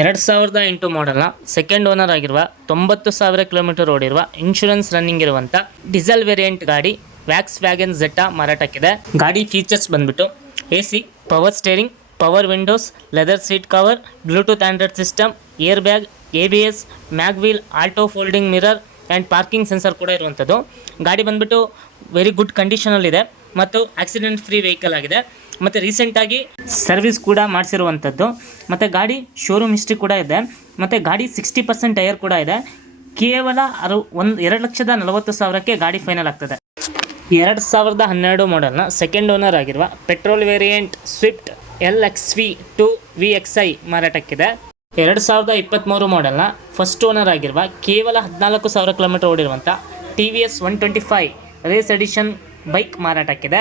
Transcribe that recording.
ಎರಡು ಸಾವಿರದ ಎಂಟು ಮಾಡಲ್ನ ಸೆಕೆಂಡ್ ಓನರ್ ಆಗಿರುವ ತೊಂಬತ್ತು ಸಾವಿರ ಕಿಲೋಮೀಟರ್ ಓಡಿರುವ ಇನ್ಶೂರೆನ್ಸ್ ರನ್ನಿಂಗ್ ಇರುವಂಥ ಡೀಸೆಲ್ ವೇರಿಯಂಟ್ ಗಾಡಿ ವ್ಯಾಕ್ಸ್ ವ್ಯಾಗನ್ ಜೆಟ್ಟ ಮಾರಾಟಕ್ಕಿದೆ. ಗಾಡಿ ಫೀಚರ್ಸ್ ಬಂದ್ಬಿಟ್ಟು A C power steering power windows leather seat cover Bluetooth Android system air bag A B S mag wheel auto folding mirror and parking sensor ಕೂಡ ಇರುವಂಥದ್ದು. ಗಾಡಿ ಬಂದ್ಬಿಟ್ಟು very good ಕಂಡೀಷನಲ್ಲಿದೆ ಮತ್ತು accident free vehicle ಆಗಿದೆ. ಮತ್ತು ರೀಸೆಂಟಾಗಿ service ಕೂಡ ಮಾಡಿಸಿರುವಂಥದ್ದು ಮತ್ತು ಗಾಡಿ ಶೋರೂಮ್ ಹಿಸ್ಟ್ರಿ ಕೂಡ ಇದೆ. ಮತ್ತು ಗಾಡಿ ಸಿಕ್ಸ್ಟಿ ಪರ್ಸೆಂಟ್ ಟೈರ್ ಕೂಡ ಇದೆ. ಕೇವಲ ಅರು ಒಂದು ಎರಡು ಲಕ್ಷದ ನಲವತ್ತು ಸಾವಿರಕ್ಕೆ ಗಾಡಿ ಫೈನಲ್ ಆಗ್ತದೆ. ಎರಡು ಸಾವಿರದ ಹನ್ನೆರಡು ಮಾಡೆಲ್ನ ಸೆಕೆಂಡ್ ಓನರ್ ಆಗಿರುವ petrol variant Swift L X V to V X I ಮಾರಾಟಕ್ಕಿದೆ. ಎರಡು ಸಾವಿರದ ಇಪ್ಪತ್ತ್ಮೂರು ಮಾಡೆಲ್ನ ಫಸ್ಟ್ ಓನರ್ ಆಗಿರುವ ಕೇವಲ ಹದಿನಾಲ್ಕು ಸಾವಿರ kilometre ಓಡಿರುವಂಥ T V S one twenty five race edition bike ಮಾರಾಟಕ್ಕಿದೆ.